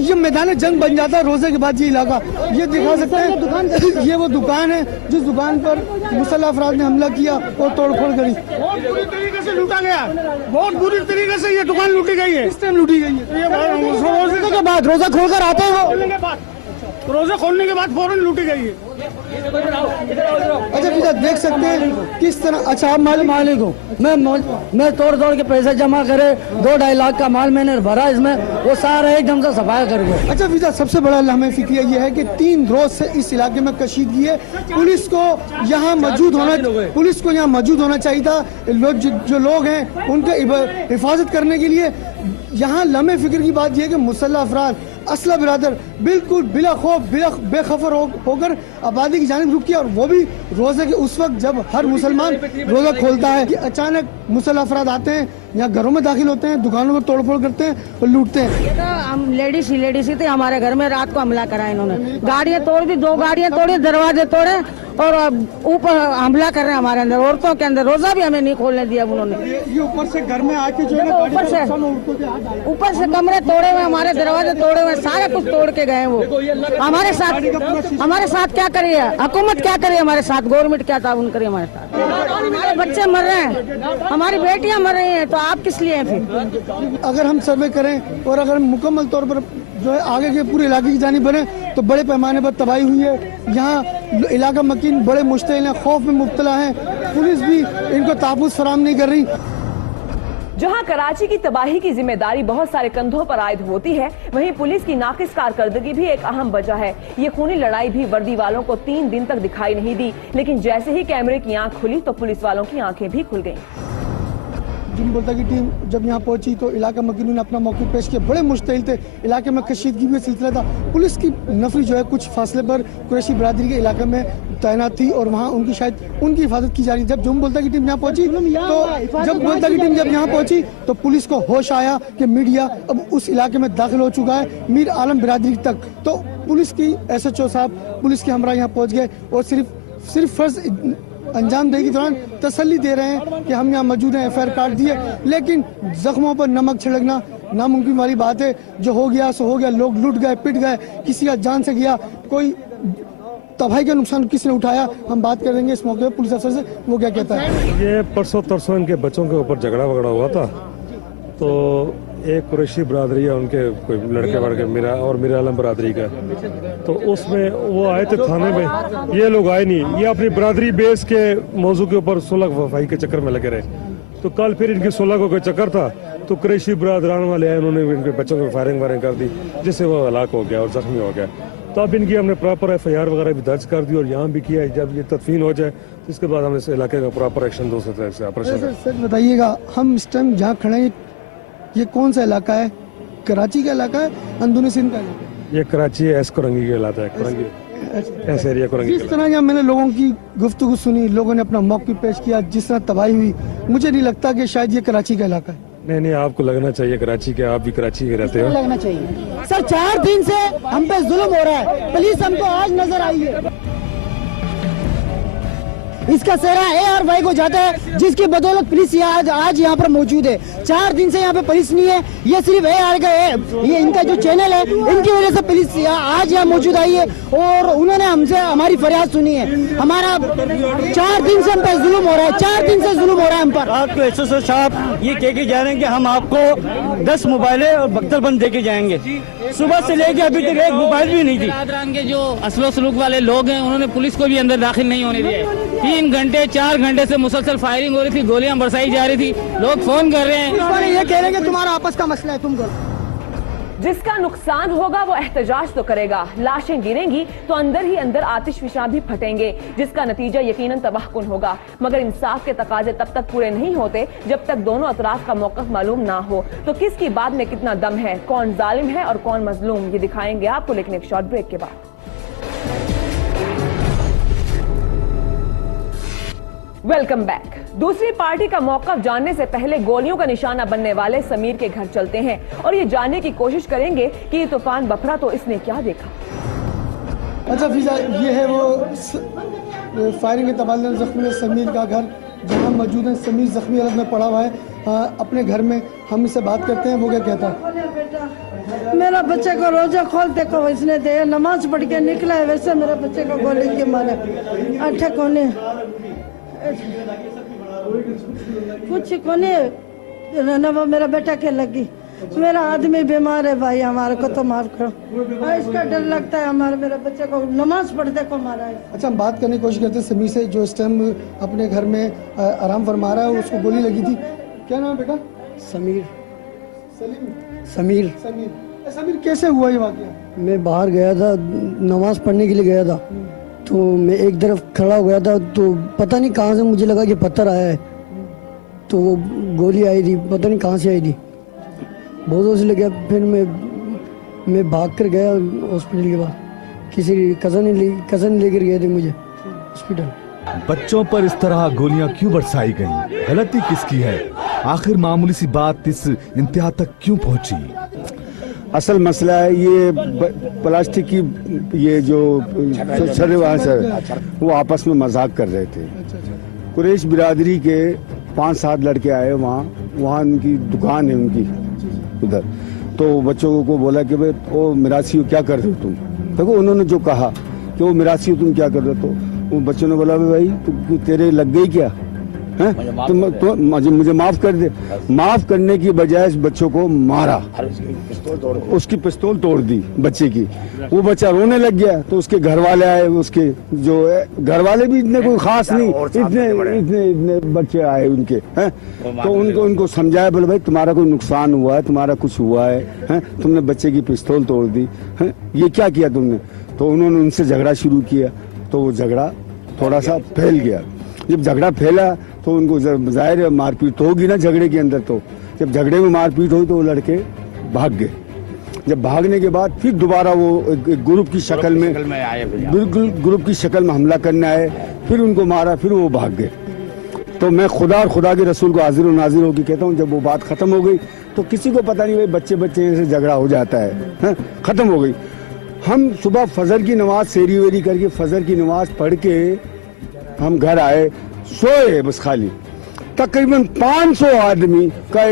ये मैदान जंग बन जाता है रोजे के बाद ये इलाका। ये दिखा सकते हैं, ये वो दुकान है जिस दुकान पर मुसल्लह अफराद ने हमला किया और तोड़फोड़ करी। बहुत बुरी तरीके से लूटा गया, बहुत बुरी तरीके से ये दुकान लूटी गई है। किस टाइम लूटी गई है? रोजे के बाद, रोजा खोलकर आते हैं, रोजा खोलने के बाद फौरन लूटी गई है। अच्छा भैया देख सकते हैं किस तरह। अच्छा आप मालिक हूँ मैं तोड़ के पैसे जमा करे 2-2.5 लाख का माल मैंने भरा इसमें, वो सारा एकदम से सफाया कर गए। अच्छा भैया सबसे बड़ा लम्हे फिक्रिया ये है कि 3 रोज से इस इलाके में कशीदगी है। पुलिस को यहाँ मौजूद होना चाहिए था। जो लोग हैं उनके हिफाजत करने के लिए यहाँ लम्हे फिक्र की बात यह है कि मुसल्लह अफराद असला बिरादर बिल्कुल बिला खौफ बेखबर होकर आबादी की जानिब रुक किया, और वो भी रोजे के उस वक्त जब हर मुसलमान रोजा खोलता है कि अचानक मुसल्लह अफराद आते हैं, यहाँ घरों में दाखिल होते हैं, दुकानों को तोड़फोड़ करते हैं और लूटते हैं। ये तो हम लेडीज ही थे, हमारे घर में रात को हमला करा इन्होंने, गाड़ियाँ तोड़ दी, 2 गाड़ियाँ तोड़ी, दरवाजे तोड़े और ऊपर हमला कर रहे हैं हमारे अंदर, औरतों के अंदर। रोजा भी हमें नहीं खोलने दिया उन्होंने। ये ऊपर से घर में आके जो है ऊपर से कमरे तोड़े हुए, हमारे दरवाजे तोड़े हुए, सारा कुछ तोड़ के गए वो। हमारे साथ क्या करिए हुकूमत, क्या करे हमारे साथ, गवर्नमेंट क्या ताउन करे हमारे साथ। हमारे बच्चे मर रहे हैं, हमारी बेटियां मर रही हैं, तो आप किस लिए हैं फिर? अगर हम सर्वे करें और अगर मुकम्मल तौर पर जो है आगे के पूरे इलाके की जानिब बने तो बड़े पैमाने पर तबाही हुई है। यहाँ इलाका मकीन बड़े मुश्तिल हैं, खौफ में मुब्तला है, पुलिस भी इनको तहफ़्फ़ुज़ फराहम नहीं कर रही। जहां कराची की तबाही की जिम्मेदारी बहुत सारे कंधों पर आयद होती है, वहीं पुलिस की नाकिस कारकर्दगी भी एक अहम वजह है। ये खूनी लड़ाई भी वर्दी वालों को 3 दिन तक दिखाई नहीं दी, लेकिन जैसे ही कैमरे की आंख खुली तो पुलिस वालों की आंखें भी खुल गईं। जुम्बुल्ता की टीम जब यहाँ पहुंची तो इलाका मकीनों ने अपना मौक़िफ़ पेश किया, बड़े मुश्तिल थे, इलाके में कशीदगी भी सिलसिला था। पुलिस की नफरी जो है कुछ फासले पर कुरैशी बरादरी के इलाके में तैनात थी और वहाँ उनकी शायद उनकी हिफाजत की जा रही। जब जुम्बुल्ता की टीम यहाँ पहुंची जब यहाँ पहुंची तो पुलिस को होश आया कि मीडिया अब उस इलाके में दाखिल हो चुका है, मीर आलम बिरादरी तक। तो पुलिस की SHO साहब पुलिस के हमरा यहाँ पहुँच गए और सिर्फ फर्ज अंजाम देने के दौरान तसल्ली दे रहे हैं कि हम यहाँ मौजूद हैं, FIR काट दिए, लेकिन जख्मों पर नमक छिड़कना नामुमकिन वाली बात है। जो हो गया सो हो गया, लोग लूट गए, पिट गए, किसी का जान से गया, कोई तबाही का नुकसान किसी ने उठाया। हम बात करेंगे इस मौके पर पुलिस अफसर से, वो क्या कहता है। ये परसों इनके बच्चों के ऊपर झगड़ा हुआ था, तो एक कुरैशी बरादरी है, उनके कोई लड़के मेरा आलम बरादरी का, तो उसमें वो आए थे थाने में, ये लोग आए नहीं, ये अपनी बरादरी बेस के मौजू के ऊपर सुलह वफाई के चक्कर में लगे रहे। तो कल फिर इनकी सुलह को कोई चक्कर था, तो कुरैशी बरादरान वाले आए, उन्होंने इनके बच्चों को फायरिंग कर दी, जिससे वो हलाक हो गया और जख्मी हो गया। तो अब इनकी हमने प्रॉपर FIR वगैरह भी दर्ज कर दी और यहाँ भी किया है। जब ये तदफीन हो जाए तो इसके बाद हम इस इलाके का प्रॉपर एक्शन दो सकते हैं ऑपरेशन। सर बताइएगा, हम इस टाइम जहाँ खड़े हैं ये कौन सा इलाका है? कराची का इलाका है, अंदरूनी सिंध का इलाका है? ये कराची है, कोरंगी का इलाका है, कोरंगी ऐसे एरिया कोरंगी। जिस तरह यहाँ मैंने लोगों की गुफ्तगू सुनी, लोगों ने अपना मौक़िफ़ पेश किया, जिस तरह तबाही हुई, मुझे नहीं लगता कि शायद ये कराची का इलाका है। नहीं, आपको लगना चाहिए कराची के, आप भी कराची के रहते हो। लगना चाहिए सर, 4 दिन से हम पे जुल्म हो रहा है, पुलिस हमको आज नजर आई है। इसका सेहरा ARY को जाता है, जिसकी बदौलत पुलिस आज यहाँ पर मौजूद है। 4 दिन से यहाँ पे पुलिस नहीं है, ये सिर्फ ARY का है, ये इनका जो चैनल है, इनकी वजह से पुलिस आज यहाँ मौजूद आई है और उन्होंने हमसे हमारी फरियाद सुनी है। हमारा 4 दिन से हम पे जुल्म हो रहा है, 4 दिन से जुल्म हो रहा है हम पर। आपको SHO साहब ये कह के जा रहे हैं कि हम आपको 10 मोबाइलें और बख्तरबंद दे के जाएंगे। सुबह से लेके अभी तक एक मोबाइल भी नहीं थी। के जो असलो सलूक वाले लोग हैं, उन्होंने पुलिस को भी अंदर दाखिल नहीं होने दिया। 3 घंटे 4 घंटे से मुसलसल फायरिंग हो रही थी, गोलियां बरसाई जा रही थी, लोग फोन कर रहे हैं, ये कह रहे हैं कि तुम्हारा आपस का मसला है, तुम करो। जिसका नुकसान होगा वो एहतजाज तो करेगा, लाशें गिरेंगी तो अंदर ही अंदर आतिशफिशां भी फटेंगे, जिसका नतीजा यकीनन तबाहकुन होगा। मगर इंसाफ के तकाजे तब तक पूरे नहीं होते जब तक दोनों अतराफ का मौक़िफ़ मालूम ना हो। तो किसकी बात में कितना दम है, कौन जालिम है और कौन मजलूम, ये दिखाएंगे आपको, लेकिन एक शॉर्ट ब्रेक के बाद। Welcome back. दूसरी पार्टी का मौक़िफ़ जानने से पहले गोलियों का निशाना बनने वाले समीर के घर चलते हैं और ये जानने की कोशिश करेंगे कि ये तूफान बफरा तो इसने क्या देखा। अच्छा फिजा, ये है वो फायरिंग के तबादले जख्मी समीर का घर, जहाँ मौजूद है। समीर जख्मी हालत में पड़ा हुआ है अपने घर में। हम इससे बात करते हैं, वो क्या कहता है। मेरा बच्चे को रोजा खोलते को इसने दे नमाज पढ़ के निकला है, वैसे मेरे बच्चे को गोली के मारे अठे कोने कुछ कोने न वो मेरा बेटा के लगी। मेरा आदमी बीमार है भाई, हमारे को तो माफ करो। इसका डर लगता है हमारे मेरे बच्चे को नमाज पढ़ते को मारा है। अच्छा, हम बात करने की कोशिश करते हैं समीर से, जो इस टाइम अपने घर में आराम फरमा रहा है, उसको गोली लगी थी। क्या नाम है बेटा? समीर। सलीम? समीर। समीर, समीर कैसे हुआ ये वाकया? मैं बाहर गया था, नमाज पढ़ने के लिए गया था, तो मैं एक तरफ खड़ा हो गया था, तो पता नहीं कहाँ से मुझे लगा कि पत्थर आया है, तो वो गोली आई थी, पता नहीं कहाँ से आई थी, बहुत जोर से लग गया। फिर मैं भाग कर गया हॉस्पिटल के बाद, किसी कज़न लेकर गए थे मुझे हॉस्पिटल। बच्चों पर इस तरह गोलियां क्यों बरसाई गईं? गलती किसकी है? आखिर मामूली सी बात इस इंतहा तक क्यों पहुंची? असल मसला है ये प्लास्टिक की ये जो छर्रे वहाँ से वो आपस में मजाक कर रहे थे। कुरैश बिरादरी के 5-7 लड़के आए वहाँ उनकी दुकान है उनकी उधर, तो बच्चों को बोला कि भाई ओ मिरासियों क्या कर रहे हो तुम? देखो उन्होंने जो कहा कि वो मिरासियों तुम क्या कर रहे हो, तो वो बच्चों ने बोला भाई तू तेरे लग गई क्या है, मुझे माफ कर दे। माफ करने की बजाय इस बच्चों को मारा, उसकी पिस्तौल तोड़ दी बच्चे की। वो बच्चा रोने लग गया, तो उसके घर वाले आए, उसके जो घर वाले भी इतने कोई खास नहीं, इतने बच्चे आए उनके हैं, तो उनको समझाया, बोले भाई तुम्हारा कोई नुकसान हुआ है, तुम्हारा कुछ हुआ है, तुमने बच्चे की पिस्तौल तोड़ दी है, ये क्या किया तुमने? तो उन्होंने उनसे झगड़ा शुरू किया, तो वो झगड़ा थोड़ा सा फैल गया। जब झगड़ा फैला तो उनको जाहिर है मारपीट तो होगी ना झगड़े के अंदर, तो जब झगड़े में मारपीट हुई तो वो लड़के भाग गए। जब भागने के बाद फिर दोबारा वो एक ग्रुप की शक्ल में बिल्कुल ग्रुप की शक्ल में हमला करने आए, फिर उनको मारा, फिर वो भाग गए। तो मैं खुदा और खुदा के रसूल को हाजिर और नाजिर होकर कहता हूँ, जब वो बात खत्म हो गई तो किसी को पता नहीं भाई बच्चे से झगड़ा हो जाता है, खत्म हो गई। हम सुबह फजर की नमाज सेरी वेरी करके फजर की नमाज पढ़ के हम घर आए, सोए बस खाली। तकरीबन 500 आदमी का